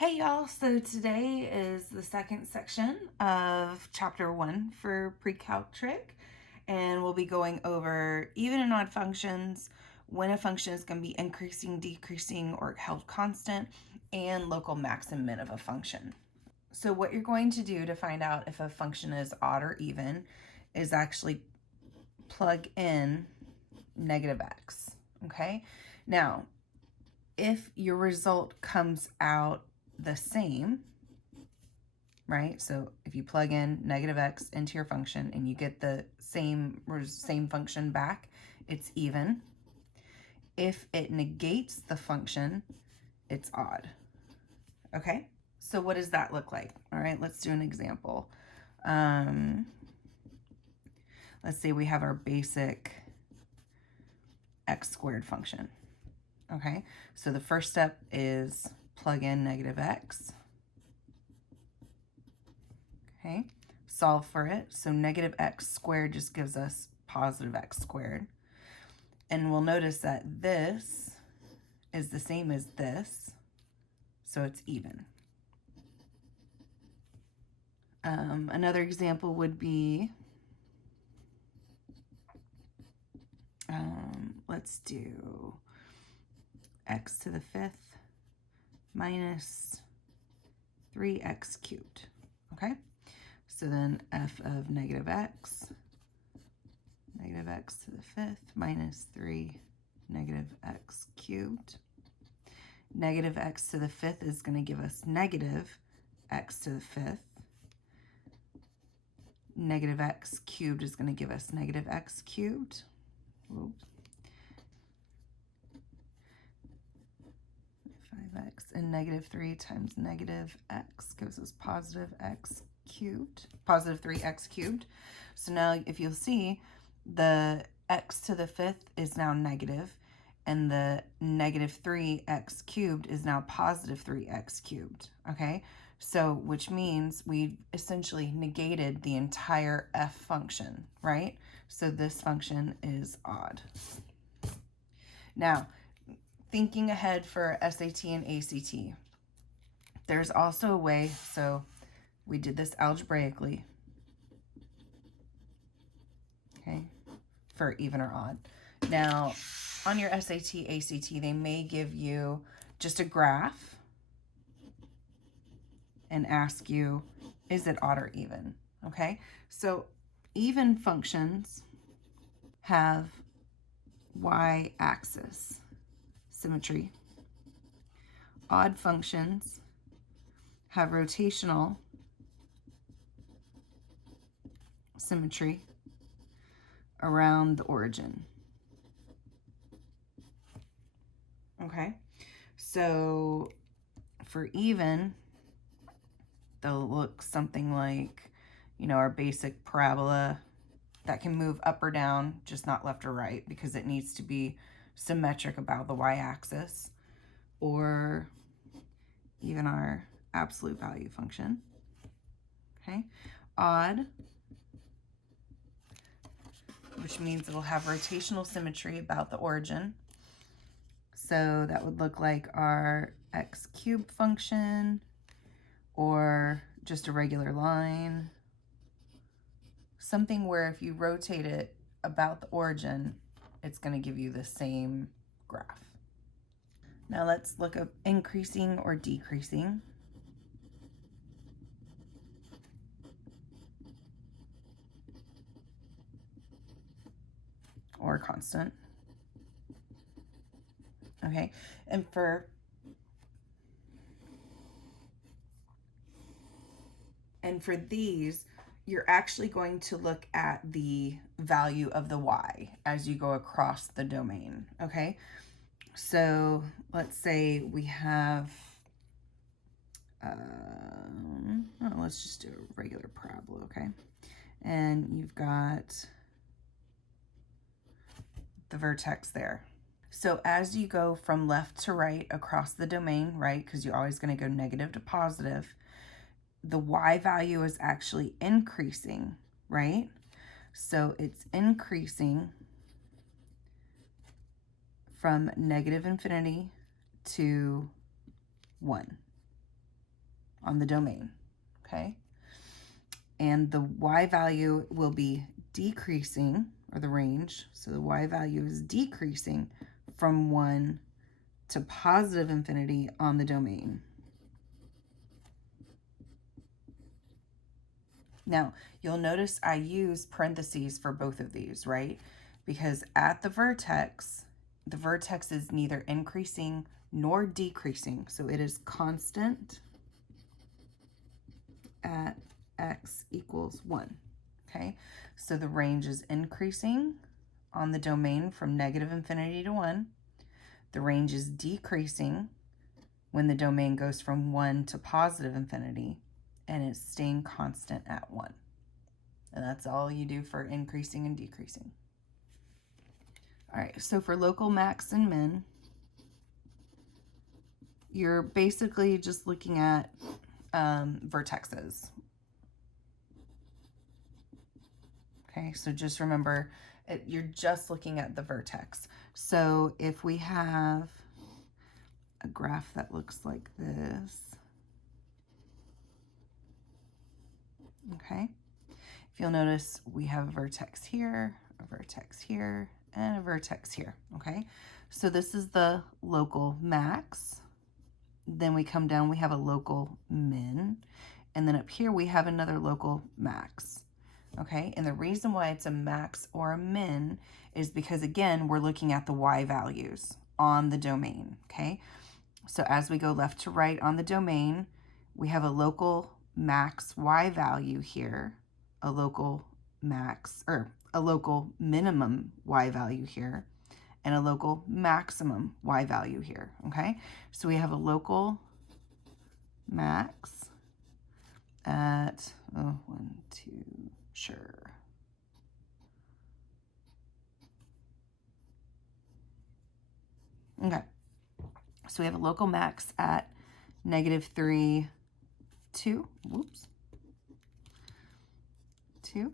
Hey y'all, so today is the second section of chapter 1 for PreCalc Trig, and we'll be going over even and odd functions, when a function is going to be increasing, decreasing, or held constant, and local max and min of a function. So what you're going to do to find out if a function is odd or even is actually plug in negative x, okay? Now, if your result comes out the same, right? So if you plug in negative x into your function and you get the same function back, it's even. If it negates the function, it's odd. Okay, so what does that look like? All right, let's do an example. Let's say we have our basic x squared function. Okay, so the first step is plug in negative x. Okay, solve for it. So negative x squared just gives us positive x squared. And we'll notice that this is the same as this, so it's even. Another example would be, let's do x to the 5th minus 3x cubed, okay? So then f of negative x to the 5th minus 3 negative x cubed. Negative x to the 5th is going to give us negative x to the 5th. Negative x cubed is going to give us negative x cubed. Oops. 5x, and negative 3 times negative x gives us positive x cubed, positive 3x cubed. So now if you'll see, the x to the 5th is now negative, and the negative 3x cubed is now positive 3x cubed, okay? So, which means we essentially negated the entire f function, right? So this function is odd. Now, thinking ahead for SAT and ACT, there's also a way, so we did this algebraically, okay, for even or odd. Now, on your SAT, ACT, they may give you just a graph and ask you, is it odd or even, okay? So even functions have y-axis symmetry. Odd functions have rotational symmetry around the origin. Okay, so for even, they'll look something like, you know, our basic parabola that can move up or down, just not left or right, because it needs to be symmetric about the y-axis, or even our absolute value function. Okay, odd, which means it'll have rotational symmetry about the origin. So that would look like our x cubed function, or just a regular line. Something where if you rotate it about the origin, it's going to give you the same graph. Now let's look at increasing or decreasing. Or constant. Okay, and for these, you're actually going to look at the value of the y as you go across the domain, okay? So let's say we have, let's just do a regular parabola, okay? And you've got the vertex there. So as you go from left to right across the domain, right, because you're always going to go negative to positive, the y value is actually increasing, right? So it's increasing from negative infinity to 1. on the domain, okay? And the y value will be decreasing, or the range, so the y value is decreasing from 1 to positive infinity on the domain. Now, you'll notice I use parentheses for both of these, right? Because at the vertex is neither increasing nor decreasing, so it is constant at x equals 1, okay? So the range is increasing on the domain from negative infinity to 1. The range is decreasing when the domain goes from 1 to positive infinity, and it's staying constant at 1. And that's all you do for increasing and decreasing. All right, so for local max and min, you're basically just looking at vertexes. Okay, so just remember, you're just looking at the vertex. So if we have a graph that looks like this, okay, if you'll notice, we have a vertex here, a vertex here, and a vertex here, okay? So this is the local max. Then we come down, we have a local min, and then up here we have another local max, okay? And the reason why it's a max or a min is because, again, we're looking at the y values on the domain, okay? So as we go left to right on the domain, we have a local max y value here, a local max, or a local minimum y value here, and a local maximum y value here, okay? So we have a local max at, 1, 2, sure. Okay, so we have a local max at -3, 2, whoops, 2,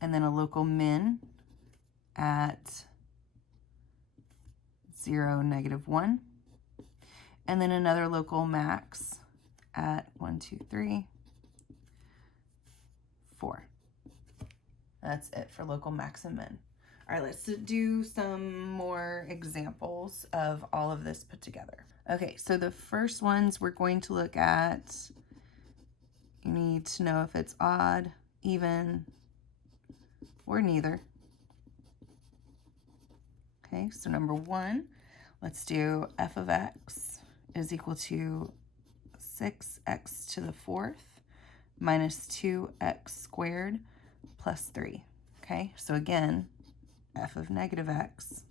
and then a local min at 0, -1, and then another local max at 1, 2, 3, 4. That's it for local max and min. All right, let's do some more examples of all of this put together. Okay, so the first ones we're going to look at, you need to know if it's odd, even, or neither. Okay, so number 1, let's do f of x is equal to 6x to the 4th minus 2x squared plus 3. Okay, so again, f of negative x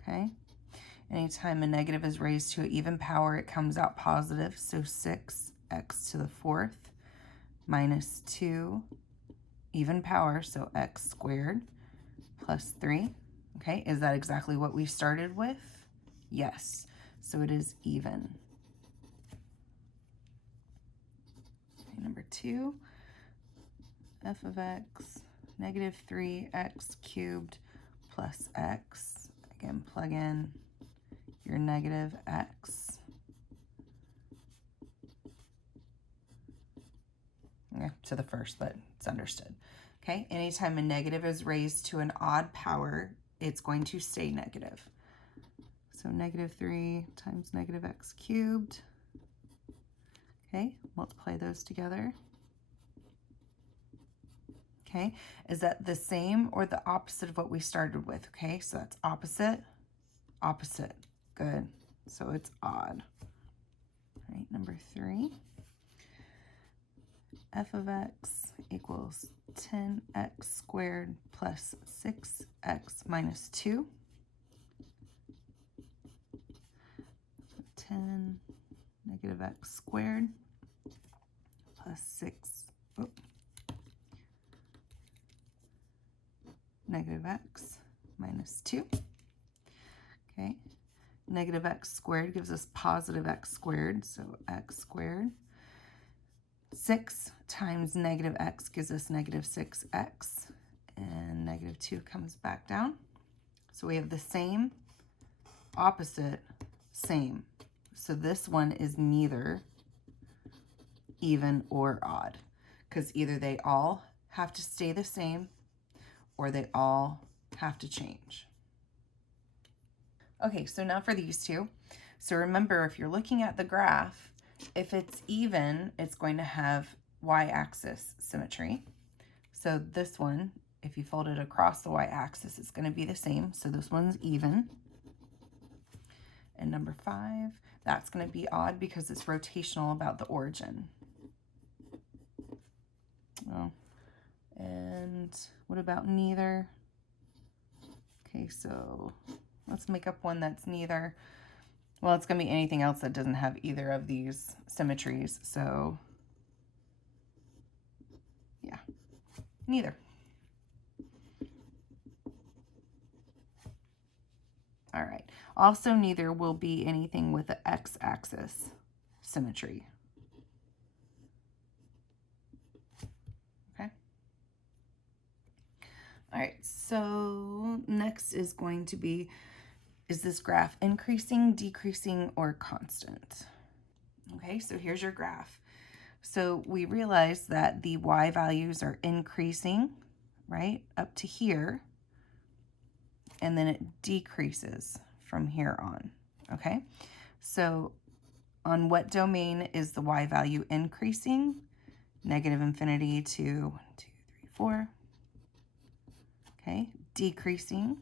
okay. Anytime a negative is raised to an even power, it comes out positive. So 6x to the 4th minus 2 even power, so x squared plus 3. Okay, is that exactly what we started with? Yes, so it is even. Okay, number 2, f of x, negative 3x cubed plus x. Again, plug in your negative x. Yeah, to the first, but it's understood. Okay, anytime a negative is raised to an odd power, it's going to stay negative. So negative 3 times negative x cubed. Okay, multiply those together. Okay, is that the same or the opposite of what we started with? Okay, so that's opposite, opposite. Good, so it's odd. All right, number 3. F of x equals 10x squared plus 6x minus 2. 10 negative x squared plus 6 negative x minus 2. Okay, negative x squared gives us positive x squared, so x squared. 6 times negative x gives us negative 6x, and negative 2 comes back down. So we have the same, opposite, same. So this one is neither even or odd, because either they all have to stay the same or they all have to change. Okay, so now for these two. So remember, if you're looking at the graph, if it's even, it's going to have y-axis symmetry. So this one, if you fold it across the y-axis, it's going to be the same. So this one's even. And number 5, that's going to be odd because it's rotational about the origin. Oh, and what about neither? Okay, so let's make up one that's neither. Well, it's going to be anything else that doesn't have either of these symmetries. So yeah, neither. All right. Also, neither will be anything with the x-axis symmetry. Okay. All right. So next is going to be, is this graph increasing, decreasing, or constant? Okay, so here's your graph. So we realize that the y values are increasing, right, up to here, and then it decreases from here on, okay? So on what domain is the y value increasing? Negative infinity to 1, 2, 3, 4, okay? Decreasing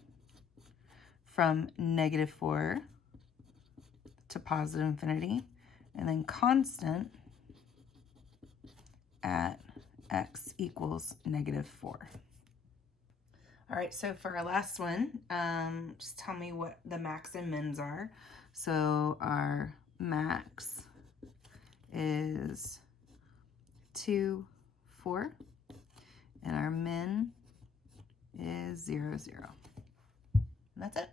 from negative 4 to positive infinity, and then constant at x equals negative 4. All right, so for our last one, just tell me what the max and mins are. So our max is 2, 4, and our min is 0, 0. And that's it.